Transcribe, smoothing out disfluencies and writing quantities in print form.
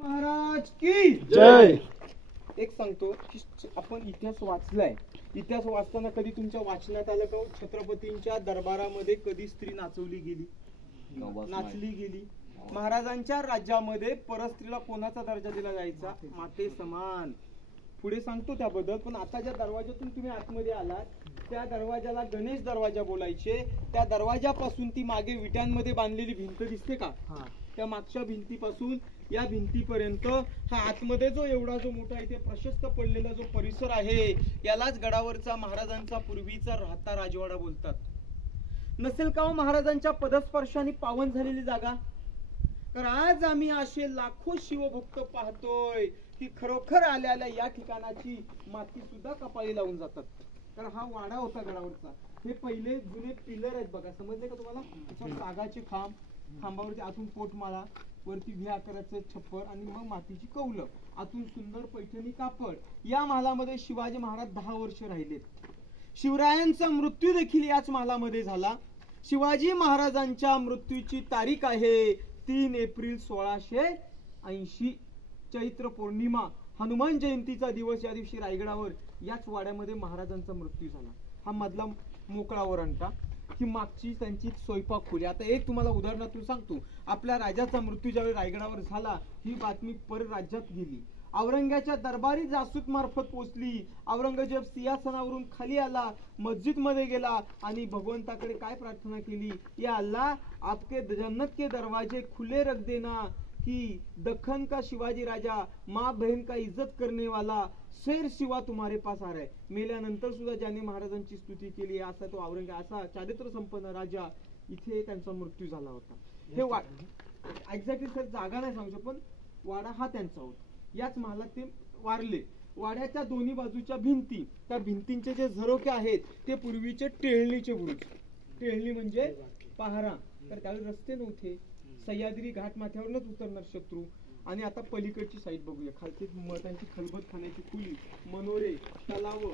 महाराज की जय. एक सांगतो की आपण इतिहास वाचलाय. इतिहास वाचताना कधी तुमच्या वाचनात आलं का छत्रपतींच्या दरबारामध्ये कधी स्त्री नाचवली गेली, नाचली गेली? महाराजांच्या राज्यामध्ये परस्त्रीला कोणाचा दर्जा दिला जायचा? माते समान. पुढे सांगतो त्याबद्दल. पण आता ज्या दरवाजातून तुम्ही आतमध्ये आलात त्या दरवाजाला गणेश दरवाजा बोलायचे. त्या दरवाजापासून ती मागे विट्यांमध्ये बांधलेली भिंत दिसते का? त्या मागच्या भिंतीपासून या भिंतीपर्यंत हा आतमध्ये जो एवढा जो मोठा इथे प्रशस्त पडलेला जो परिसर आहे यालाच गडावरचा महाराजांचा पूर्वीचा राहता राजवाडा बोलतात. नसेल का हो महाराजांच्या पदस्पर्शाने पावन झालेली जागा? तर आज आम्ही असे लाखो शिवभक्त पाहतोय की खरोखर आल्याला या ठिकाणाची माती सुद्धा कपाळी लावून जातात. तर हा वाडा होता गडावरचा. हे पहिले जुने पिलर आहेत बघा, समजले का तुम्हाला? सागाचे खांब, खांबावरती आतून पोटमाळा, वरती व्ही आकाराचं छप्पर आणि मग मातीची कौलं, आतून सुंदर पैठणी कापड. या महालामध्ये शिवाजी महाराज 10 वर्ष राहिलेत. शिवरायांचा मृत्यू देखील याच महालामध्ये झाला. शिवाजी महाराजांच्या मृत्यूची तारीख आहे 3 एप्रिल 1680. चैत्र पौर्णिमा, हनुमान जयंतीचा दिवस. या दिवशी रायगडावर याच वाड्यामध्ये महाराजांचा मृत्यू झाला. हा मधला मोकळा वरंटा, ही मागची त्यांची स्वयंपाक खोली. आता एक तुम्हाला उदाहरणातून सांगतो. आपल्या राजाचा मृत्यू ज्यावेळी रायगडावर झाला ही बातमी परराज्यात गेली. औरंगाच्या दरबारी जासूस मार्फत पोहोचली. औरंगजेब सिंहासनावरून खाली आला, मस्जिद मध्ये गेला आणि भगवंताकडे काय प्रार्थना केली? या अल्लाह, आपके जन्नत के दरवाजे खुले रख देना कि दखन का शिवाजी राजा, माँ बहन का इज्जत करने वाला शेर शिवा तुम्हारे पास आ रहा है. मेल्यानंतर सुद्धा ज्यांनी महाराजांची स्तुती केली असा तो औरंगजेब, असा चारित्र्य संपन्न राजा, इथे त्यांचा मृत्यू झाला होता. हे एक्झॅक्टली सर जागा नाही सांगू शकत, पण वाडा हा त्यांचा होता. याच महालात ते वारले. वाड्याच्या दोन्ही बाजूच्या भिंती, त्या भिंतींचे जे झरोके आहेत ते पूर्वीचे टेहळणीचे बुरुज. टेहळणी म्हणजे पहारा. तर त्यावेळी रस्ते नव्हते, सह्याद्री घाट माथ्यावरच उतरणार शत्रू. आणि आता पलीकडची साईड बघूया. खालची त्यांची खलबत खाण्याची खोली, मनोरे, तलाव,